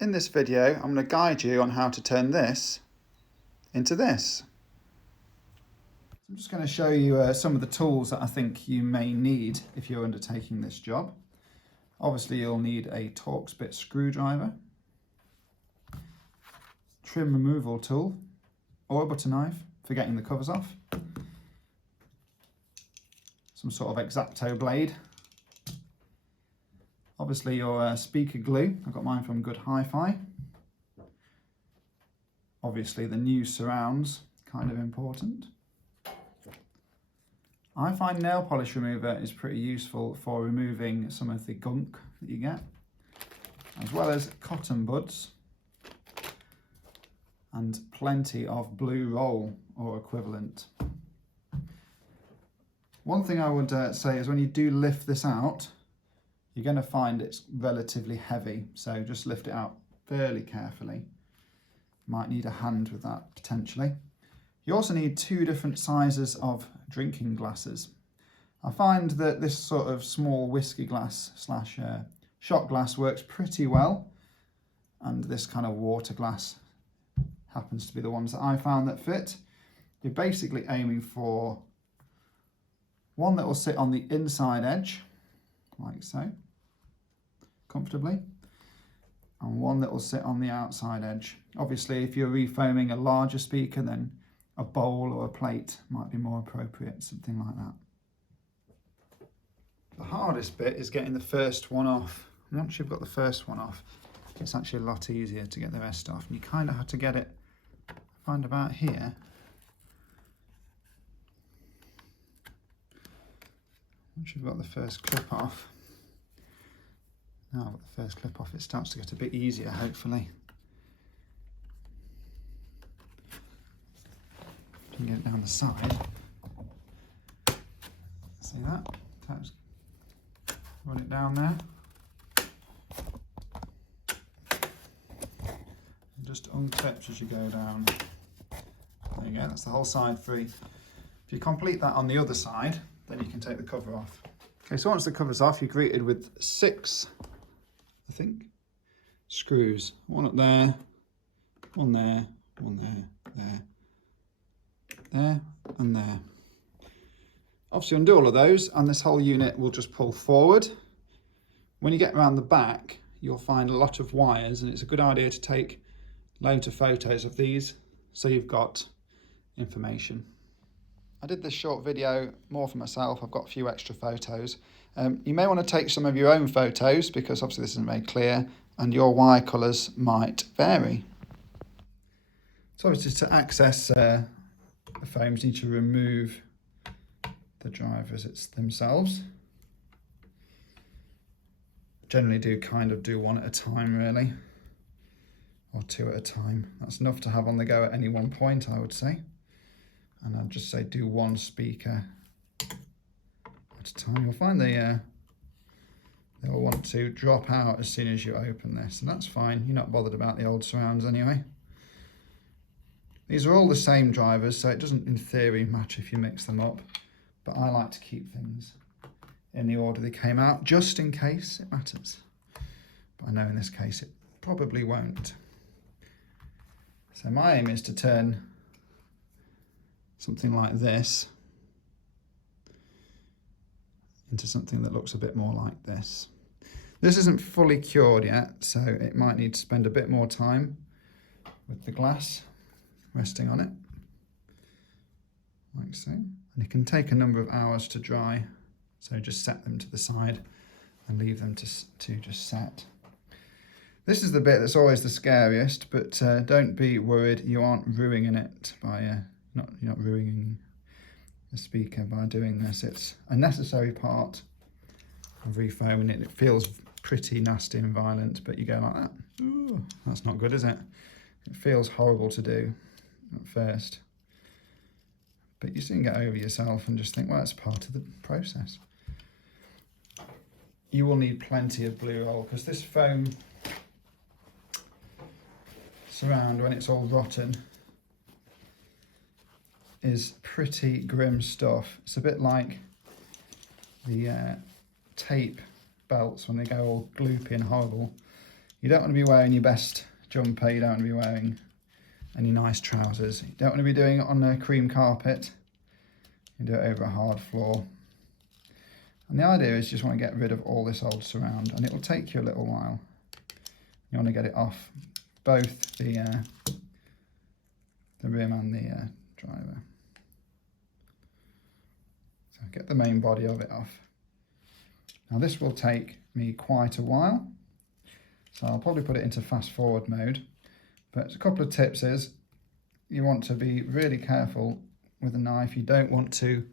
In this video, I'm going to guide you on how to turn this into this. I'm just going to show you some of the tools that I think you may need if you're undertaking this job. Obviously, you'll need a Torx bit screwdriver, trim removal tool, or a butter knife for getting the covers off, some sort of X-Acto blade, obviously your speaker glue. I've got mine from Hi-Fi. Obviously the new surrounds, kind of important. I find nail polish remover is pretty useful for removing some of the gunk that you get, as well as cotton buds and plenty of blue roll or equivalent. One thing I would say is when you do lift this out, you're going to find it's relatively heavy, so just lift it out fairly carefully. Might need a hand with that potentially. You also need two different sizes of drinking glasses. I find that this sort of small whiskey glass slash shot glass works pretty well, and this kind of water glass happens to be the ones that I found that fit. You're basically aiming for one that will sit on the inside edge, like so, comfortably, and one that will sit on the outside edge. Obviously, if you're refoaming a larger speaker, then a bowl or a plate might be more appropriate, something like that. The hardest bit is getting the first one off. Once you've got the first one off, it's actually a lot easier to get the rest off. And you kind of have to get it, find about here. Once you've got the first clip off, now I've got the first clip off, it starts to get a bit easier, hopefully. You can get it down the side. See that? Run it down there. And just unclips as you go down. There you go, that's the whole side free. If you complete that on the other side, then you can take the cover off. Okay, so once the cover's off, you're greeted with 6, I think, screws. One up there, one there, one there, there, and there. Obviously undo all of those and this whole unit will just pull forward. When you get around the back, you'll find a lot of wires, and it's a good idea to take loads of photos of these so you've got information. I did this short video more for myself. I've got a few extra photos. You may want to take some of your own photos because obviously this isn't very clear and your wire colours might vary. So obviously to access the foams, you need to remove the drivers themselves. Generally do one at a time really, or 2 at a time. That's enough to have on the go at any one point, I would say. And I'd just say do one speaker at a time. You'll find they'll want to drop out as soon as you open this, and that's fine. You're not bothered about the old surrounds anyway. These are all the same drivers, so it doesn't in theory matter if you mix them up, but I like to keep things in the order they came out, just in case it matters. But I know in this case it probably won't. So my aim is to turn something like this into something that looks a bit more like this. This isn't fully cured yet, so it might need to spend a bit more time with the glass resting on it, like so. And it can take a number of hours to dry, so just set them to the side and leave them to just set. This is the bit that's always the scariest, but don't be worried, you aren't ruining it by you're not ruining the speaker by doing this. It's a necessary part of refoaming it. It feels pretty nasty and violent, but you go like that. Ooh, that's not good, is it? It feels horrible to do at first, but you soon get over yourself and just think, well, it's part of the process. You will need plenty of blue roll because this foam surround, when it's all rotten, is pretty grim stuff. It's a bit like the tape belts when they go all gloopy and horrible. You don't want to be wearing your best jumper, you don't want to be wearing any nice trousers. You don't want to be doing it on a cream carpet. You do it over a hard floor. And the idea is you just want to get rid of all this old surround, and it will take you a little while. You want to get it off both the rim and the driver. So get the main body of it off. Now this will take me quite a while, so I'll probably put it into fast forward mode. But a couple of tips is you want to be really careful with a knife. You don't want to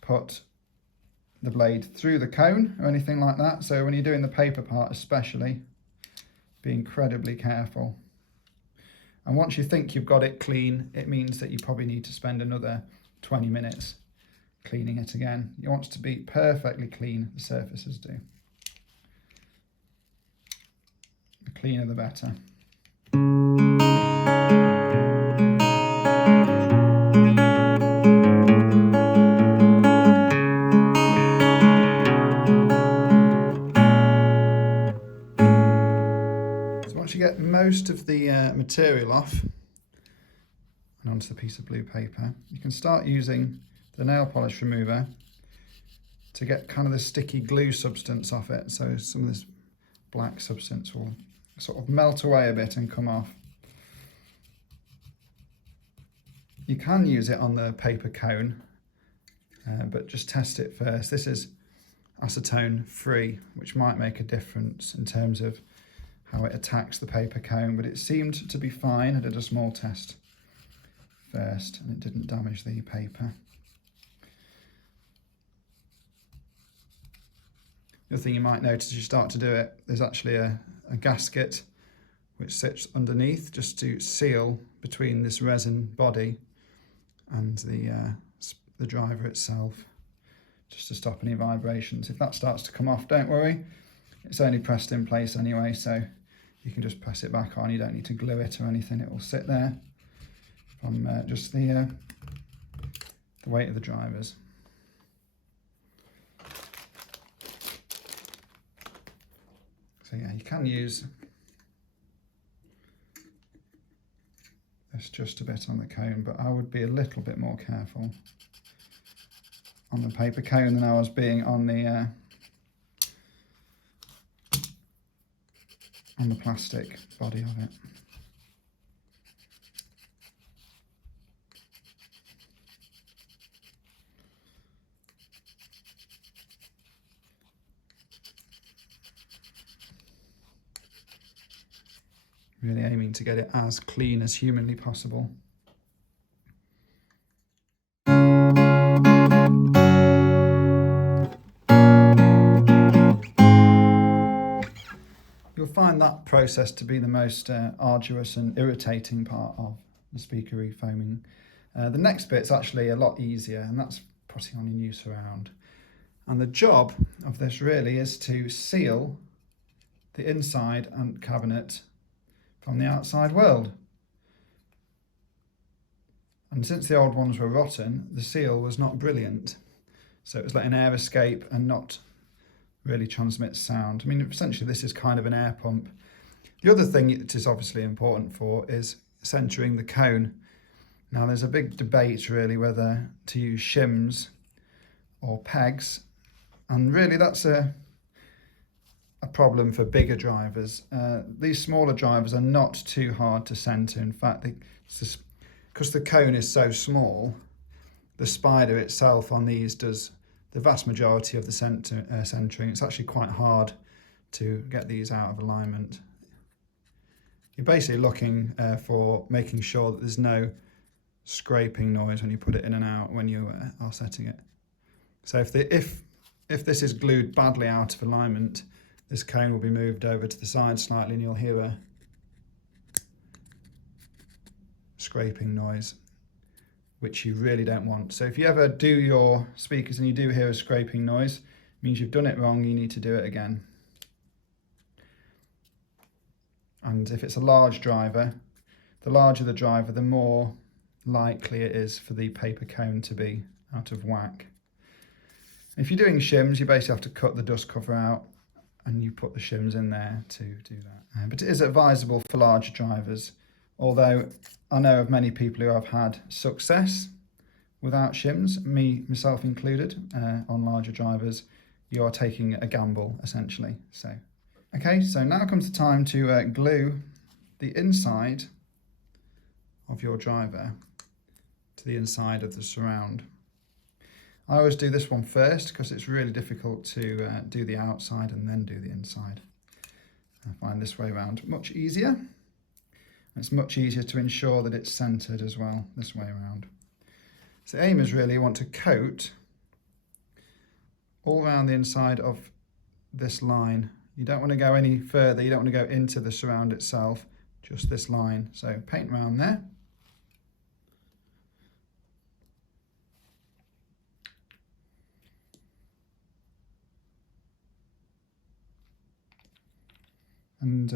put the blade through the cone or anything like that. So when you're doing the paper part especially, be incredibly careful. And once you think you've got it clean, it means that you probably need to spend another 20 minutes cleaning it again. You want it to be perfectly clean, the surfaces do. The cleaner the better. Once you get most of the material off and onto the piece of blue paper, you can start using the nail polish remover to get kind of the sticky glue substance off it. So some of this black substance will sort of melt away a bit and come off. You can use it on the paper cone, but just test it first. This is acetone free, which might make a difference in terms of how it attacks the paper cone, but it seemed to be fine. I did a small test first and it didn't damage the paper. The other thing you might notice as you start to do it, there's actually a gasket which sits underneath just to seal between this resin body and the driver itself, just to stop any vibrations. If that starts to come off, don't worry. It's only pressed in place anyway, so you can just press it back on. You don't need to glue it or anything. It will sit there from just the weight of the drivers. So yeah, you can use this just a bit on the cone, but I would be a little bit more careful on the paper cone than I was being on the plastic body of it. Really aiming to get it as clean as humanly possible. You'll find that process to be the most arduous and irritating part of the speaker refoaming. The next bit's actually a lot easier, and that's putting on your new surround. And the job of this really is to seal the inside and cabinet from the outside world. And since the old ones were rotten, the seal was not brilliant. So it was letting air escape and not really transmit sound. I mean, essentially this is kind of an air pump. The other thing it is obviously important for is centering the cone. Now there's a big debate really whether to use shims or pegs, and really that's a problem for bigger drivers. These smaller drivers are not too hard to center. In fact, because the cone is so small, the spider itself on these does the vast majority of the centering. It's actually quite hard to get these out of alignment. You're basically looking for making sure that there's no scraping noise when you put it in and out when you are setting it. So if this is glued badly out of alignment, this cone will be moved over to the side slightly and you'll hear a scraping noise, which you really don't want. So if you ever do your speakers and you do hear a scraping noise, it means you've done it wrong, you need to do it again. And if it's a large driver, the larger the driver, the more likely it is for the paper cone to be out of whack. If you're doing shims, you basically have to cut the dust cover out and you put the shims in there to do that. But it is advisable for larger drivers, although I know of many people who have had success without shims, myself included, on larger drivers. You are taking a gamble, essentially. So, okay, so now comes the time to glue the inside of your driver to the inside of the surround. I always do this one first because it's really difficult to do the outside and then do the inside. I find this way around much easier. It's much easier to ensure that it's centered as well, this way around. So the aim is really you want to coat all around the inside of this line. You don't want to go any further, you don't want to go into the surround itself, just this line. So paint around there. And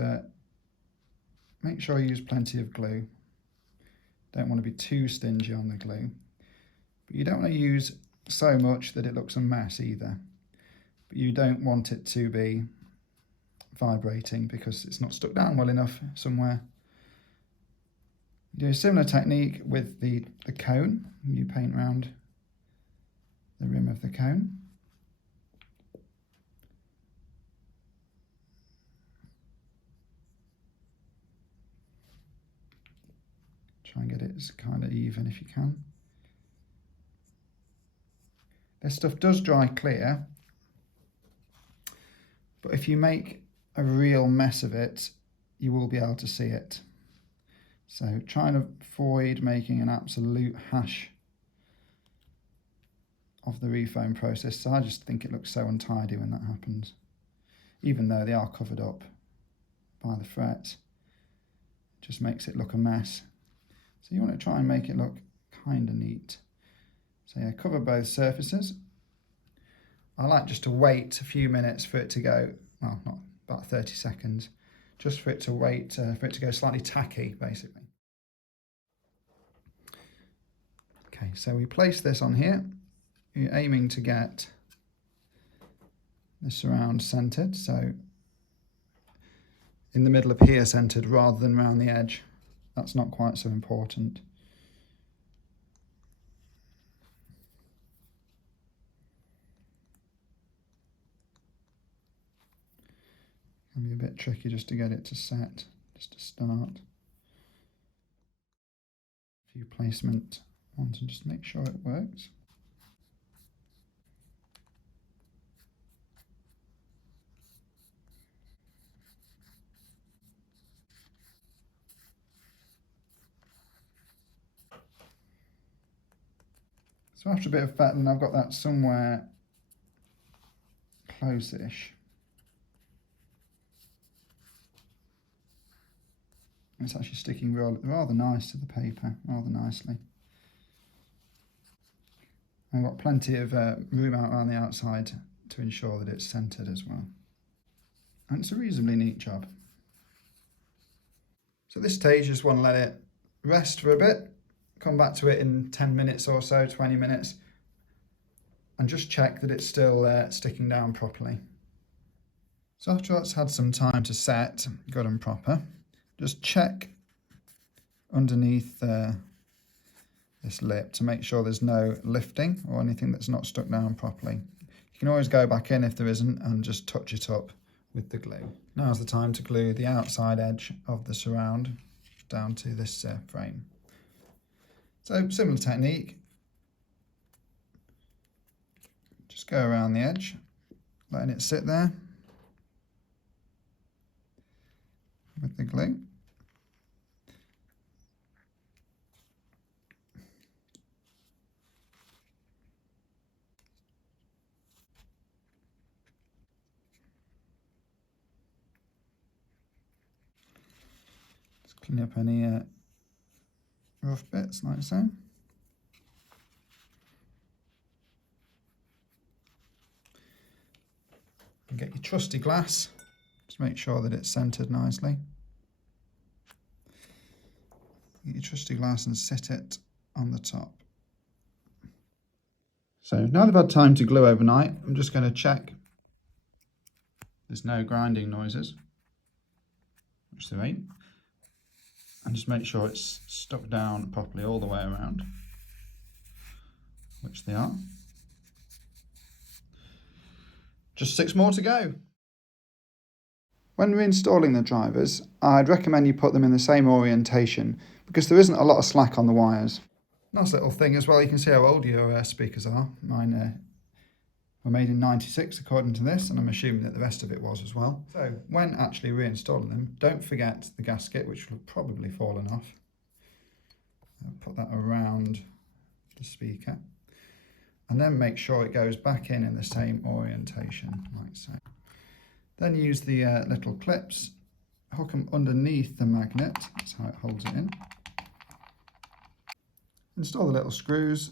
make sure you use plenty of glue. Don't want to be too stingy on the glue. But you don't want to use so much that it looks a mess either. But you don't want it to be vibrating because it's not stuck down well enough somewhere. You do a similar technique with the cone. You paint around the rim of the cone. Try and get it as kind of even if you can. This stuff does dry clear, but if you make a real mess of it, you will be able to see it. So try and avoid making an absolute hash of the refoam process. So I just think it looks so untidy when that happens, even though they are covered up by the fret. It just makes it look a mess. So you want to try and make it look kind of neat. So yeah, cover both surfaces. I like just to wait a few minutes for it to go, well, not about 30 seconds, just for it to wait, for it to go slightly tacky, basically. Okay, so we place this on here. You're aiming to get the surround centered, so in the middle of here centered rather than around the edge. That's not quite so important. Can be a bit tricky just to get it to set, just to start. A few placement ones and just make sure it works. So after a bit of fettling, I've got that somewhere close-ish. It's actually sticking rather nice to the paper, rather nicely. I've got plenty of room out around the outside to ensure that it's centered as well. And it's a reasonably neat job. So at this stage, you just want to let it rest for a bit. Come back to it in 10 minutes or so, 20 minutes, and just check that it's still sticking down properly. So after it's had some time to set, good and proper, just check underneath this lip to make sure there's no lifting or anything that's not stuck down properly. You can always go back in if there isn't and just touch it up with the glue. Now's the time to glue the outside edge of the surround down to this frame. So similar technique, just go around the edge, letting it sit there with the glue. Just clean up any rough bits like so. And get your trusty glass, just make sure that it's centered nicely. Get your trusty glass and sit it on the top. So now they've had time to glue overnight, I'm just going to check there's no grinding noises, which there ain't. And just make sure it's stuck down properly all the way around, which they are. Just 6 more to go. When reinstalling the drivers, I'd recommend you put them in the same orientation because there isn't a lot of slack on the wires. Nice little thing as well, you can see how old your speakers are. Mine were made in '96 according to this, and I'm assuming that the rest of it was as well. So when actually reinstalling them, don't forget the gasket, which will have probably fallen off. I'll put that around the speaker. And then make sure it goes back in the same orientation, like so. Then use the little clips, hook them underneath the magnet, that's how it holds it in. Install the little screws.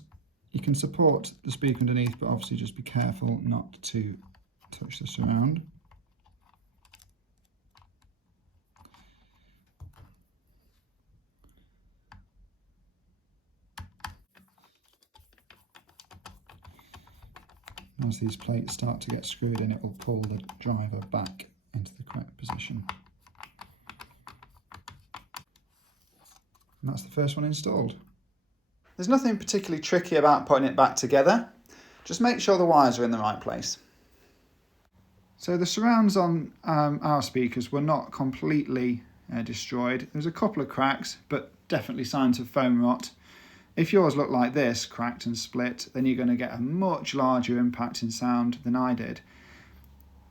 You can support the speaker underneath, but obviously just be careful not to touch the surround. As these plates start to get screwed in, it will pull the driver back into the correct position. And that's the first one installed. There's nothing particularly tricky about putting it back together. Just make sure the wires are in the right place. So the surrounds on our speakers were not completely destroyed. There's a couple of cracks, but definitely signs of foam rot. If yours look like this, cracked and split, then you're going to get a much larger impact in sound than I did.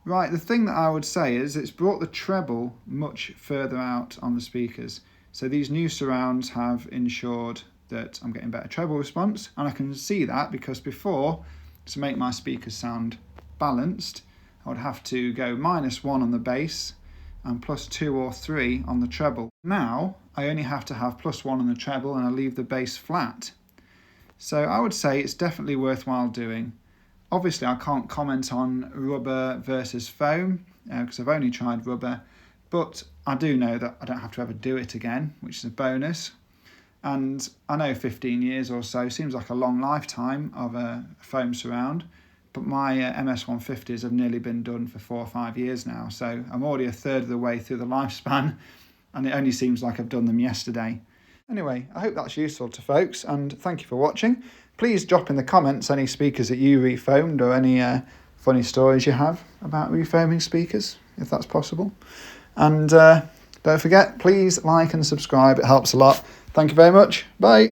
Right, the thing that I would say is it's brought the treble much further out on the speakers. So these new surrounds have ensured that I'm getting better treble response, and I can see that because before, to make my speakers sound balanced, I would have to go -1 on the bass and +2 or 3 on the treble. Now I only have to have +1 on the treble and I leave the bass flat. So I would say it's definitely worthwhile doing. Obviously I can't comment on rubber versus foam because I've only tried rubber, but I do know that I don't have to ever do it again, which is a bonus. And I know 15 years or so seems like a long lifetime of a foam surround, but my MS150s have nearly been done for 4 or 5 years now, so I'm already a third of the way through the lifespan, and it only seems like I've done them yesterday. Anyway, I hope that's useful to folks, and thank you for watching. Please drop in the comments any speakers that you refoamed or any funny stories you have about refoaming speakers, if that's possible. And don't forget, please like and subscribe, it helps a lot. Thank you very much. Bye.